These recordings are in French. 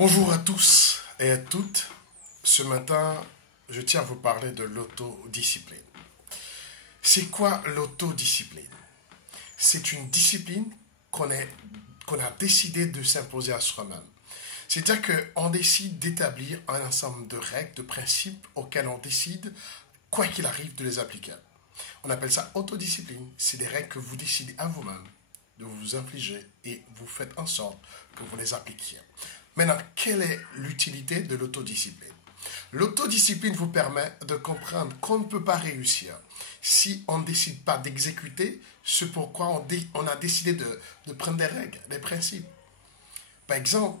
Bonjour à tous et à toutes. Ce matin, je tiens à vous parler de l'autodiscipline. C'est quoi l'autodiscipline? C'est une discipline qu'on a décidé de s'imposer à soi-même. C'est-à-dire qu'on décide d'établir un ensemble de règles, de principes auxquels on décide, quoi qu'il arrive, de les appliquer. On appelle ça autodiscipline. C'est des règles que vous décidez à vous-même de vous infliger et vous faites en sorte que vous les appliquiez. Maintenant, quelle est l'utilité de l'autodiscipline? L'autodiscipline vous permet de comprendre qu'on ne peut pas réussir si on ne décide pas d'exécuter ce pourquoi on a décidé de prendre des règles, des principes. Par exemple,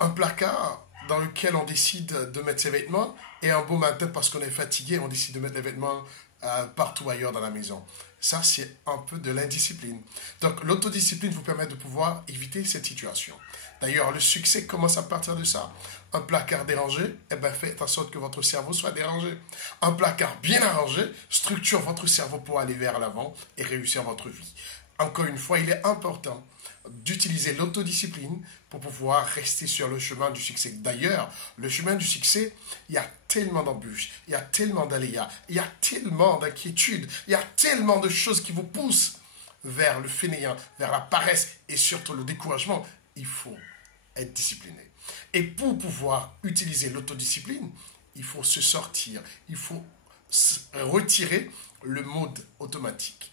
un placard dans lequel on décide de mettre ses vêtements et un beau matin, parce qu'on est fatigué, on décide de mettre les vêtements partout ailleurs dans la maison. Ça, c'est un peu de l'indiscipline. Donc, l'autodiscipline vous permet de pouvoir éviter cette situation. D'ailleurs, le succès commence à partir de ça. Un placard dérangé, faites en sorte que votre cerveau soit dérangé. Un placard bien arrangé structure votre cerveau pour aller vers l'avant et réussir votre vie. Encore une fois, il est important d'utiliser l'autodiscipline pour pouvoir rester sur le chemin du succès. D'ailleurs, le chemin du succès, il y a tellement d'embûches, il y a tellement d'aléas, il y a tellement d'inquiétudes, il y a tellement de choses qui vous poussent vers le fainéant, vers la paresse et surtout le découragement. Il faut être discipliné. Et pour pouvoir utiliser l'autodiscipline, il faut se sortir, il faut retirer le mode automatique.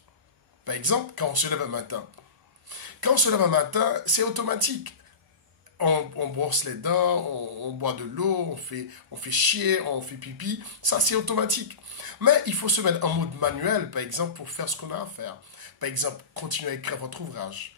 Par exemple, quand on se lève un matin, c'est automatique. On brosse les dents, on boit de l'eau, on fait chier, on fait pipi. Ça, c'est automatique. Mais il faut se mettre en mode manuel, par exemple, pour faire ce qu'on a à faire. Par exemple, continuer à écrire votre ouvrage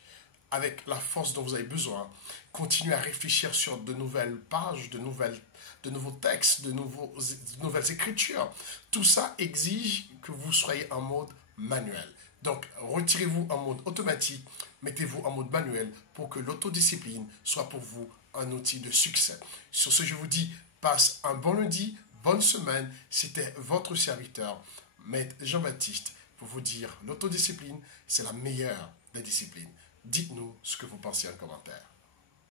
avec la force dont vous avez besoin. Continuer à réfléchir sur de nouvelles pages, de nouveaux textes, de nouvelles écritures. Tout ça exige que vous soyez en mode manuel. Donc, retirez-vous en mode automatique, mettez-vous en mode manuel pour que l'autodiscipline soit pour vous un outil de succès. Sur ce, je vous dis, passe un bon lundi, bonne semaine. C'était votre serviteur, Maître Jean-Baptiste, pour vous dire l'autodiscipline, c'est la meilleure des disciplines. Dites-nous ce que vous pensez en commentaire.